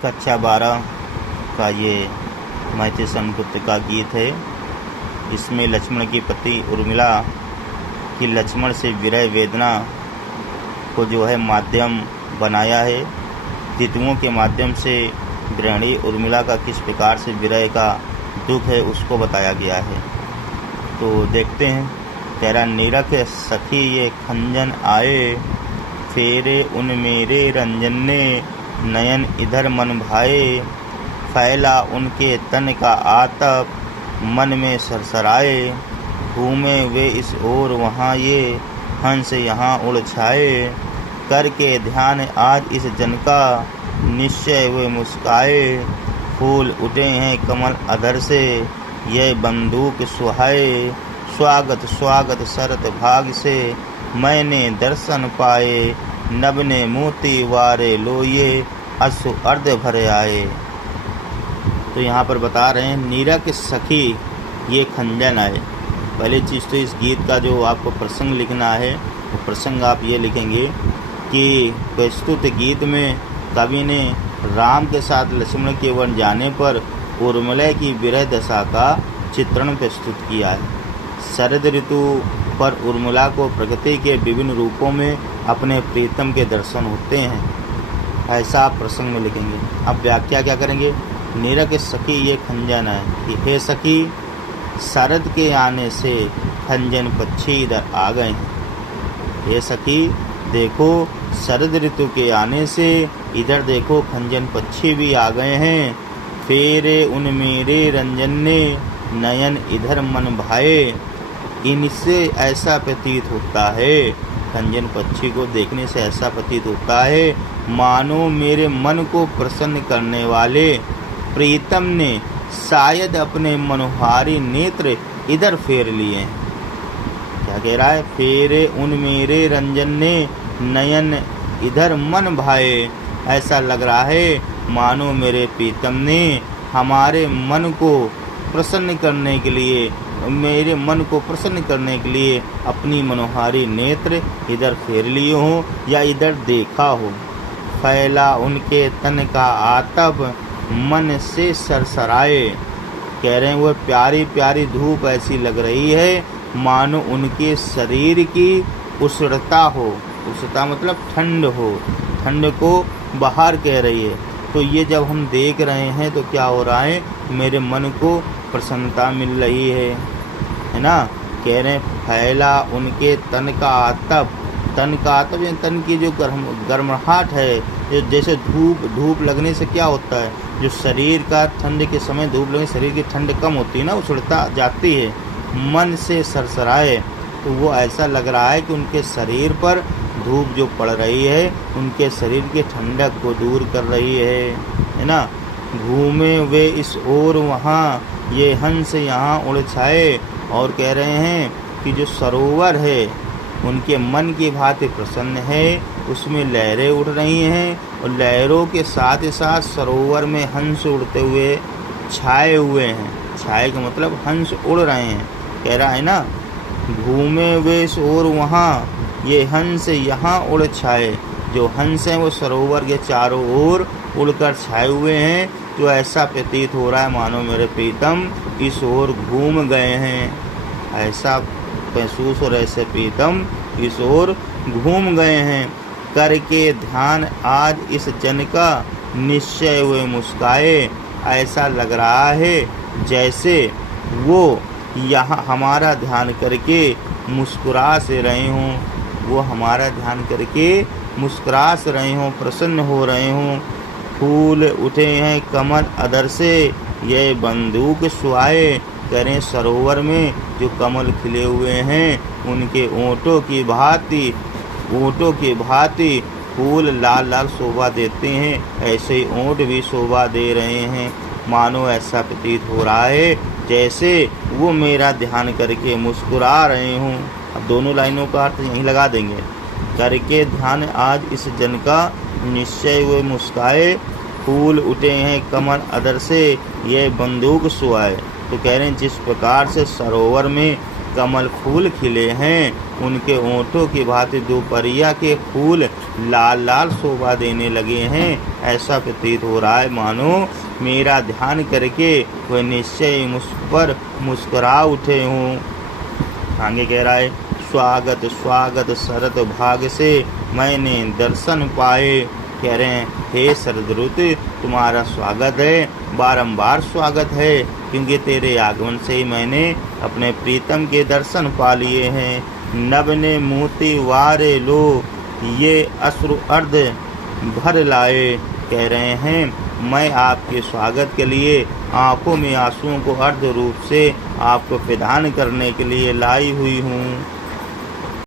कक्षा 12 का ये मैथिली पुत्र का गीत है। इसमें लक्ष्मण की पति उर्मिला की लक्ष्मण से विरह वेदना को जो है माध्यम बनाया है। तितुओं के माध्यम से गृहिणी उर्मिला का किस प्रकार से विरह का दुख है उसको बताया गया है। तो देखते हैं। तेरा नीरख सखी ये खंजन आए, फेरे उन मेरे रंजन ने नयन इधर मन भाए। फैला उनके तन का आतप मन में सरसराए, घूमे वे इस ओर वहाँ ये हंस यहाँ उड़ छाए। करके ध्यान आज इस जन का निश्चय वे मुस्काए। फूल उठे हैं कमल अधर से यह बंदूक सुहाए। स्वागत स्वागत शरत भाग से मैंने दर्शन पाए। नभ ने मोती वारे लोये अश्रु अर्ध भरे आए। तो यहाँ पर बता रहे हैं नीरख सखी ये खंजन आए। पहली चीज़ तो इस गीत का जो आपको प्रसंग लिखना है वो प्रसंग आप ये लिखेंगे कि प्रस्तुत गीत में कवि ने राम के साथ लक्ष्मण के वन जाने पर उर्मिला की विरह दशा का चित्रण प्रस्तुत किया है। शरद ऋतु पर उर्मिला को प्रकृति के विभिन्न रूपों में अपने प्रीतम के दर्शन होते हैं, ऐसा आप प्रसंग में लिखेंगे। अब व्याख्या क्या करेंगे। नीरख सखी ये खंजन है कि हे सखी शरद के आने से खंजन पक्षी इधर आ गए हैं। हे सखी देखो शरद ऋतु के आने से इधर देखो खंजन पक्षी भी आ गए हैं। फेरे उन मेरे रंजन ने नयन इधर मन भाए। इनसे ऐसा प्रतीत होता है, खंजन पक्षी को देखने से ऐसा प्रतीत होता है मानो मेरे मन को प्रसन्न करने वाले प्रीतम ने शायद अपने मनोहारी नेत्र इधर फेर लिए। क्या कह रहा है। फेरे उन मेरे रंजन ने नयन इधर मन भाए। ऐसा लग रहा है मानो मेरे प्रीतम ने हमारे मन को प्रसन्न करने के लिए, मेरे मन को प्रसन्न करने के लिए अपनी मनोहारी नेत्र इधर फेर लिए हो या इधर देखा हो। फैला उनके तन का आतप मन से सरसराए। कह रहे हैं वो प्यारी प्यारी धूप ऐसी लग रही है मानो उनके शरीर की उष्णता हो। उष्णता मतलब ठंड हो, ठंड को बाहर कह रही है। तो ये जब हम देख रहे हैं तो क्या हो रहा है, मेरे मन को प्रसन्नता मिल रही है ना। कह रहे हैं फैला उनके तन का आतप। तन का आतप यानी तन की जो गर्माहट है, जैसे धूप लगने से क्या होता है, जो शरीर का ठंड के समय धूप लगने शरीर की ठंड कम होती है ना, उछड़ता जाती है। मन से सरसराए तो वो ऐसा लग रहा है कि उनके शरीर पर धूप जो पड़ रही है उनके शरीर की ठंडक को दूर कर रही है ना। घूमे वे इस ओर वहाँ ये हंस यहाँ उड़ छाए। और कह रहे हैं कि जो सरोवर है उनके मन की भांति प्रसन्न है, उसमें लहरें उड़ रही हैं और लहरों के साथ ही साथ सरोवर में हंस उड़ते हुए छाए हुए हैं। छाए का मतलब हंस उड़ रहे हैं, कह रहा है ना। घूमे वे इस ओर वहाँ ये हंस यहाँ उड़ छाए। जो हंस हैं वो सरोवर के चारों ओर उड़कर छाए हुए हैं। तो ऐसा प्रतीत हो रहा है मानो मेरे प्रीतम इस ओर घूम गए हैं, ऐसा महसूस और ऐसे प्रीतम इस ओर घूम गए हैं। करके ध्यान आज इस जन का निश्चय हुए मुस्काए। ऐसा लग रहा है जैसे वो यहाँ हमारा ध्यान करके मुस्कुरा से रहे हों, वो हमारा ध्यान करके मुस्कुरा से रहे हों, प्रसन्न हो रहे हों। फूल उठे हैं कमल अधर से ये बंदूक सुहाए। करें सरोवर में जो कमल खिले हुए हैं उनके ओंठों की भांति फूल लाल लाल शोभा देते हैं, ऐसे ही ओंठ भी शोभा दे रहे हैं। मानो ऐसा प्रतीत हो रहा है जैसे वो मेरा ध्यान करके मुस्कुरा रहे हों। अब दोनों लाइनों का अर्थ यहीं लगा देंगे। करके ध्यान आज इस जन का निश्चय हुए मुस्काए। फूल उठे हैं कमल अधर से ये बंदूक सुहाए। तो कह रहे हैं जिस प्रकार से सरोवर में कमल फूल खिले हैं उनके होठों की भांति दोपहरिया के फूल लाल लाल शोभा देने लगे हैं। ऐसा प्रतीत हो रहा है मानो मेरा ध्यान करके वह निश्चय मुझ पर मुस्कुरा उठे हों। आगे कह रहा है, स्वागत स्वागत शरत भाग से मैंने दर्शन पाए। कह रहे हैं, हे शरदऋत, तुम्हारा स्वागत है, बारंबार स्वागत है, क्योंकि तेरे आगमन से ही मैंने अपने प्रीतम के दर्शन पा लिए हैं। नभ ने मोती वारे लो, ये अश्रु अर्ध भर लाए। कह रहे हैं, मैं आपके स्वागत के लिए आंखों में आंसुओं को अर्ध रूप से आपको प्रदान करने के लिए लाई हुई हूँ।